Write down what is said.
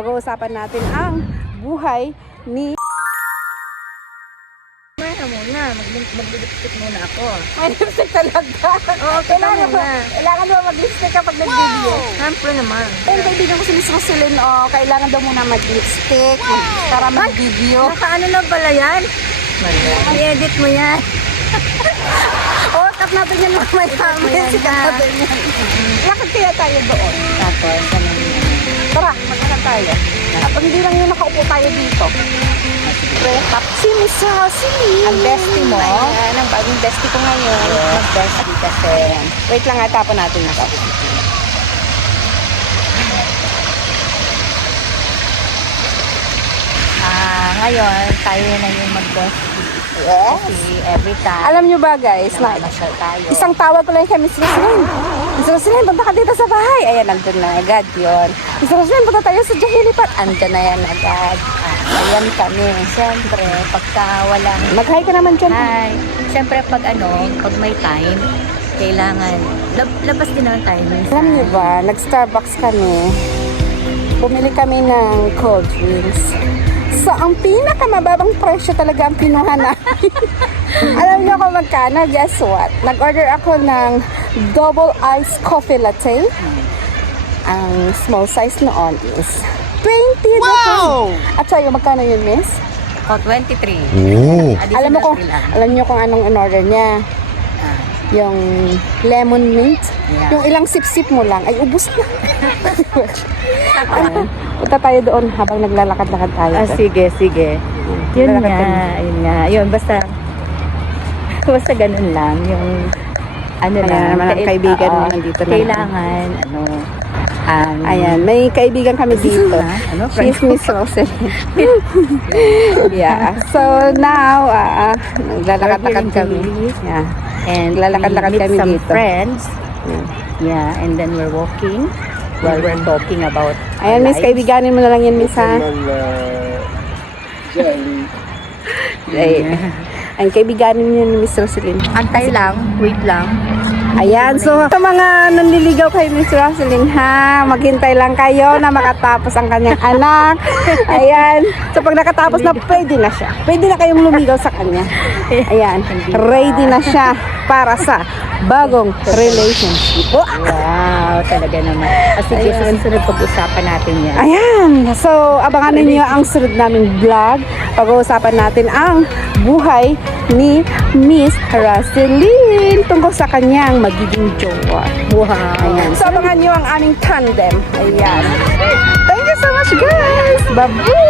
Pag-uusapan natin ang buhay ni... Maya muna, mag-lipstick muna ako. May lipstick talaga. Oo, kailangan muna. Kailangan mo mag-lipstick kapag nag-video. Siyempre naman. Ayun, kaibigan ko si Miss Roselyn, kailangan daw muna mag-lipstick para mag-video. Naka-ano na pala yan? I-edit mo yan. Cut natin yan mamaya. Cut natin yan. Lakad kaya tayo doon. Tapos, Tara, magkakad tayo. Kapag hindi lang yung nakaupo tayo dito. Si Miss Roselyn. ang bestie mo, Ayan, ang bagong bestie ko ngayon. mag-bestie kasi. Wait lang, tapon natin ito. Ngayon, tayo na yung mag-bestie. Yes. Kasi every time, Alam nyo ba guys, na namasyal tayo. isang tawag ko lang kay Miss Roselyn. Miss Roselyn, punta ka dito sa bahay. Ayan, nandun na agad yun. Miss Roselyn, punta tayo sa Jahilipat. Andun na yan agad. Ayan kami. Siyempre, pagka walang Mag-hi ka naman dyan. hi, siyempre pag may time, kailangan, labas din naman tayo. Alam niyo ba, nag-Starbucks kami. Bumili kami ng cold drinks. So, ang pinakamababang presyo talaga ang kinuha namin. Alam niyo kung magkano? Guess what? Nag-order ako ng double iced coffee latte. Ang small size noon is 20 dirham. At sa'yo, magkano yun, miss? Oh, 23. Alam mo kung, Additional 3 lang. alam niyo kung anong in-order niya? Yung lemon mint. Yeah. Yung ilang sip-sip mo lang, ay ubus na. Punta tayo doon habang naglalakad-lakad tayo. Sige. Yun Lalakad nga, kami. yun nga. Yun, basta ganun lang. Yung, Ayan naman ang kaibigan mo nandito na. Kailangan, Ayan, may kaibigan kami dito. Ano, She's Miss Roselyn. Yeah. So now, naglalakad-lakad kami. Yeah. and Lalakad-lakad we meet kami some dito. friends. Yeah, and then we're walking while we're talking about Ayan, Miss, life. kaibiganin mo na lang yan, Miss, ha? Ay, kaibiganin niyo ni Miss Roselyn. Antay lang, wait lang. Ayan, so sa mga nanliligaw kay Miss Roselyn, ha, maghintay lang kayo na makatapos ang kanyang anak. Ayan, so pag nakatapos na, pwede na siya. Pwede na kayong lumigaw sa kanya. Ayan, ready na siya para sa bagong relationship. Wow, talaga naman. Sige, sa sunod pag-usapan natin yan. Ayan, so abangan ninyo ang sunod naming vlog. Pag-uusapan natin ang buhay ni Miss Roselyn tungkol sa kanyang magiging jowa. Wow. Ayan. So abangan nyo ang aming tandem. Ayan. Thank you so much guys. Bye-bye.